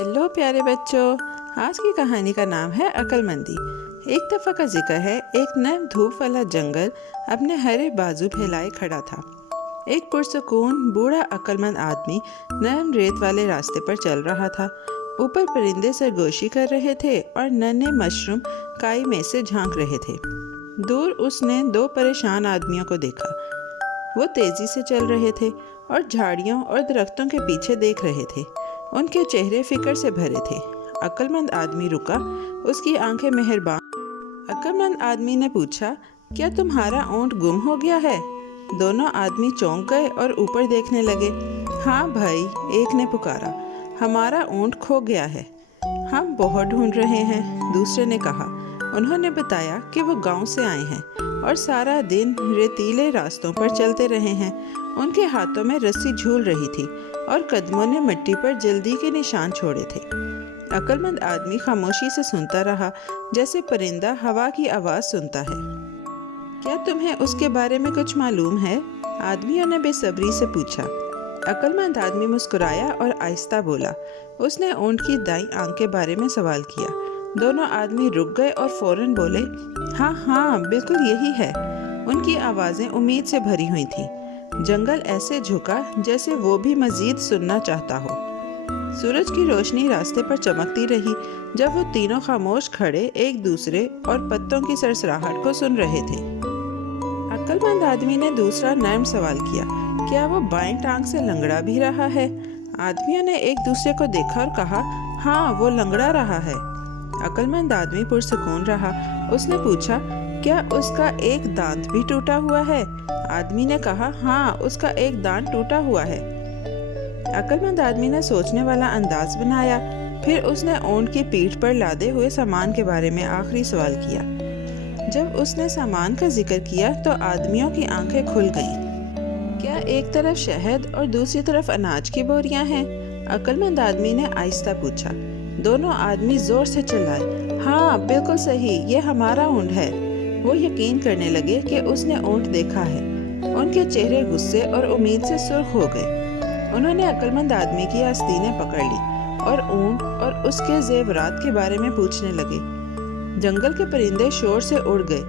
Hello प्यारे बच्चों, आज की कहानी का नाम है अक्लमंदी। एक दफ़ा का जिक्र है, एक नम धूप वाला जंगल अपने हरे बाजू फैलाए खड़ा था। एक पुरसकून बूढ़ा अक्लमंद आदमी नरम रेत वाले रास्ते पर चल रहा था। ऊपर परिंदे सरगोशी कर रहे थे और नन्हे मशरूम काई में से झांक रहे थे। दूर उसने दो परेशान आदमियों को देखा। वो तेजी से चल रहे थे और झाड़ियों और दरख्तों के पीछे देख रहे थे। उनके चेहरे फिक्र से भरे थे। अक्लमंद आदमी रुका, उसकी आंखें मेहरबान। अक्लमंद आदमी ने पूछा, क्या तुम्हारा ऊँट गुम हो गया है? दोनों आदमी चौंक गए और ऊपर देखने लगे। हाँ भाई, एक ने पुकारा, हमारा ऊँट खो गया है। हम बहुत ढूंढ रहे हैं, दूसरे ने कहा। उन्होंने बताया कि वो गांव से आए हैं और सारा दिन रेतीले रास्तों पर चलते रहे हैं। उनके हाथों में रस्सी झूल रही थी और कदमों ने मिट्टी पर जल्दी के निशान छोड़े थे। अक्लमंद आदमी खामोशी से सुनता रहा, जैसे परिंदा हवा की आवाज़ सुनता है। क्या तुम्हें उसके बारे में कुछ मालूम है? आदमियों ने बेसब्री से पूछा। अक्लमंद आदमी मुस्कुराया और आहिस्ता बोला। उसने ऊँट की दाईं आंख के बारे में सवाल किया। दोनों आदमी रुक गए और फौरन बोले, हाँ हाँ, बिल्कुल यही है। उनकी आवाज़ें उम्मीद से भरी हुई थीं। जंगल ऐसे झुका जैसे वो भी मज़ीद सुनना चाहता हो। सूरज की रोशनी रास्ते पर चमकती रही जब वो तीनों खामोश खड़े एक दूसरे और पत्तों की सरसराहट को सुन रहे थे। अक्लमंद आदमी ने दूसरा नर्म सवाल किया, क्या वो बाएं टांग से लंगड़ा भी रहा है? आदमियों ने एक दूसरे को देखा और कहा, हाँ, वो लंगड़ा रहा है। अक्लमंद आदमी पुरसुकून रहा। उसने पूछा, क्या उसका एक दांत भी टूटा हुआ है? आदमी ने कहा, हाँ, उसका एक दांत टूटा हुआ है। अक्लमंद आदमी ने सोचने वाला अंदाज बनाया। फिर उसने ऊँट की पीठ पर लादे हुए सामान के बारे में आखिरी सवाल किया। जब उसने सामान का जिक्र किया तो आदमियों की आंखें खुल गईं। क्या एक तरफ शहद और दूसरी तरफ अनाज की बोरियां हैं? अक्लमंद आदमी ने आहिस्ता पूछा। दोनों आदमी जोर से चिल्लाए, हाँ, बिल्कुल सही, ये हमारा ऊँट है। वो यकीन करने लगे कि उसने ऊँट देखा है। उनके चेहरे गुस्से और उम्मीद से सुर्ख हो गए। उन्होंने अक्लमंद आदमी की आस्तीनें पकड़ ली और ऊँट और उसके जेवरात के बारे में पूछने लगे। जंगल के परिंदे शोर से उड़ गए।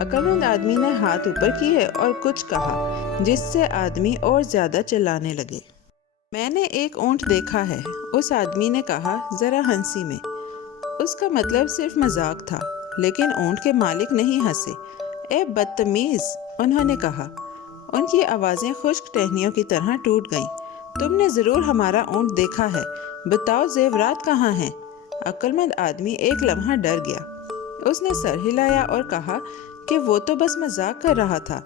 अक्लमंद आदमी ने हाथ ऊपर किए और कुछ कहा, जिससे आदमी और ज्यादा चिल्लाने लगे। मैंने एक ऊँट देखा है, उस आदमी ने कहा, जरा हंसी में। उसका मतलब सिर्फ मजाक था, लेकिन ऊँट के मालिक नहीं हंसे। ए बदतमीज, उन्होंने कहा। उनकी आवाज़ें खुश्क टहनियों की तरह टूट गईं। तुमने ज़रूर हमारा ऊँट देखा है, बताओ जेवरात कहाँ हैं? अक्लमंद आदमी एक लम्हा डर गया। उसने सर हिलाया और कहा कि वो तो बस मजाक कर रहा था।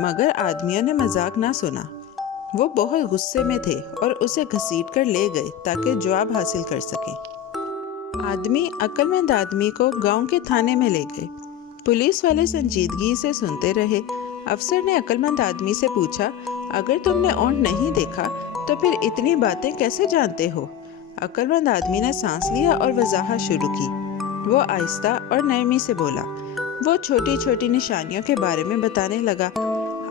मगर आदमियों ने मजाक ना सुना। वो बहुत गुस्से में थे और उसे घसीट कर ले गए ताकि जवाब हासिल कर सके। आदमी अक्लमंद आदमी को गांव के थाने में ले गए। पुलिस वाले संजीदगी से सुनते रहे। अफसर ने अक्लमंद आदमी से पूछा, अगर तुमने ऊँट नहीं देखा तो फिर इतनी बातें कैसे जानते हो? अक्लमंद आदमी ने सांस लिया और वजाहत शुरू की। वो आहिस्ता और नरमी से बोला। वो छोटी छोटी निशानियों के बारे में बताने लगा।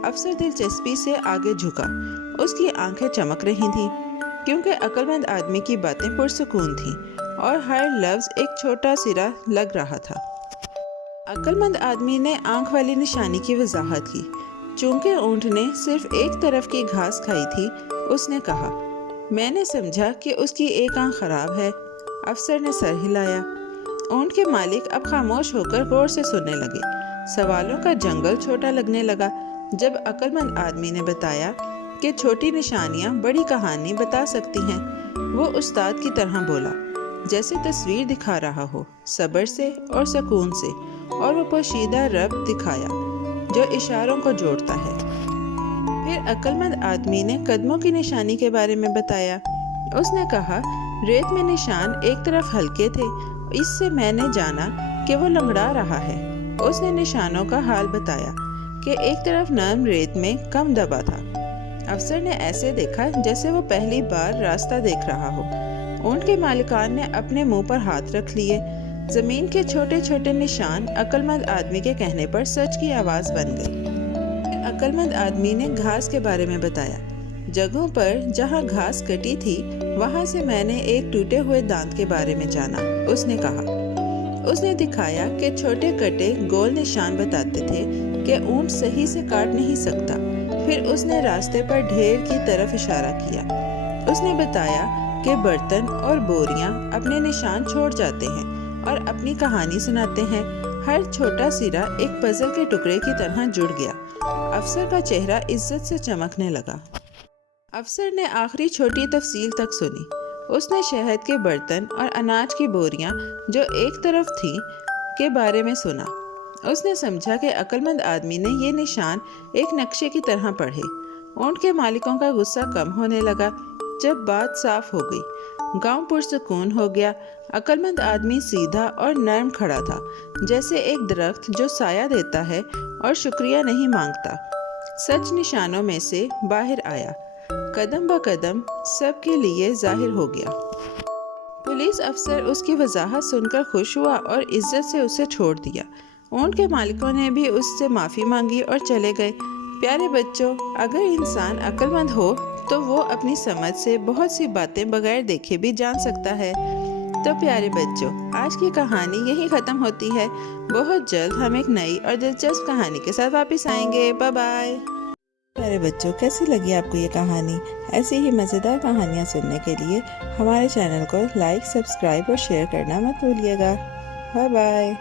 अफसर दिलचस्पी से आगे झुका। उसकी आंखें चमक रही थीं, क्योंकि अक्लमंद आदमी की बातें पुरसुकून थीं और हर लफ्ज़ एक छोटा सिरा लग रहा था। अक्लमंद आदमी ने आंख वाली निशानी की वजाहत की। चूंकि ऊँट ने सिर्फ एक तरफ की घास खाई थी, उसने कहा, मैंने समझा कि उसकी एक आंख खराब है। अफसर ने सर हिलाया। ऊँट के मालिक अब खामोश होकर गौर से सुनने लगे। सवालों का जंगल छोटा लगने लगा जब अक्लमंद आदमी ने बताया कि छोटी निशानियां बड़ी कहानी बता सकती हैं। वो उस्ताद की तरह बोला, जैसे तस्वीर दिखा रहा हो, सब्र से और सुकून से, और वो पोशीदा रब दिखाया जो इशारों को जोड़ता है। फिर अक्लमंद आदमी ने कदमों की निशानी के बारे में बताया। उसने कहा, रेत में निशान एक तरफ हल्के थे, इससे मैंने जाना कि वो लंगड़ा रहा है। उसने निशानों का हाल बताया कि एक तरफ नरम रेत में कम दबा था। अफसर ने ऐसे देखा जैसे वो पहली बार रास्ता देख रहा हो। ऊँट के मालिकान ने अपने मुंह पर हाथ रख लिए। जमीन के छोटे छोटे निशान अक्लमंद आदमी के कहने पर सच की आवाज़ बन गई। अक्लमंद आदमी ने घास के बारे में बताया। جگہوں پر جہاں گھاس کٹی تھی وہاں سے میں نے ایک ٹوٹے ہوئے دانت کے بارے میں جانا، اس نے کہا۔ اس نے دکھایا کہ چھوٹے کٹے گول نشان بتاتے تھے کہ اونٹ صحیح سے کاٹ نہیں سکتا۔ پھر اس نے راستے پر ڈھیر کی طرف اشارہ کیا۔ اس نے بتایا کہ برتن اور بوریاں اپنے نشان چھوڑ جاتے ہیں اور اپنی کہانی سناتے ہیں۔ ہر چھوٹا سرا ایک پزل کے ٹکڑے کی طرح جڑ گیا۔ افسر کا چہرہ عزت سے چمکنے لگا۔ افسر نے آخری چھوٹی تفصیل تک سنی۔ اس نے شہد کے برتن اور اناج کی بوریاں جو ایک طرف تھیں کے بارے میں سنا۔ اس نے سمجھا کہ عقل مند آدمی نے یہ نشان ایک نقشے کی طرح پڑھے۔ اونٹ کے مالکوں کا غصہ کم ہونے لگا جب بات صاف ہو گئی۔ گاؤں پرسکون ہو گیا۔ عقل مند آدمی سیدھا اور نرم کھڑا تھا، جیسے ایک درخت جو سایہ دیتا ہے اور شکریہ نہیں مانگتا۔ سچ نشانوں میں سے باہر آیا، قدم با قدم سب کے لیے ظاہر ہو گیا۔ پولیس افسر اس کی وضاحت سن کر خوش ہوا اور عزت سے اسے چھوڑ دیا۔ اونٹ کے مالکوں نے بھی اس سے معافی مانگی اور چلے گئے۔ پیارے بچوں، اگر انسان عقل مند ہو تو وہ اپنی سمجھ سے بہت سی باتیں بغیر دیکھے بھی جان سکتا ہے۔ تو پیارے بچوں، آج کی کہانی یہی ختم ہوتی ہے۔ بہت جلد ہم ایک نئی اور دلچسپ کہانی کے ساتھ واپس آئیں گے۔ Bye bye. پیارے بچوں، کیسی لگی آپ کو یہ کہانی؟ ایسی ہی مزیدار کہانیاں سننے کے لیے ہمارے چینل کو لائک، سبسکرائب اور شیئر کرنا مت بھولیے گا۔ Bye bye.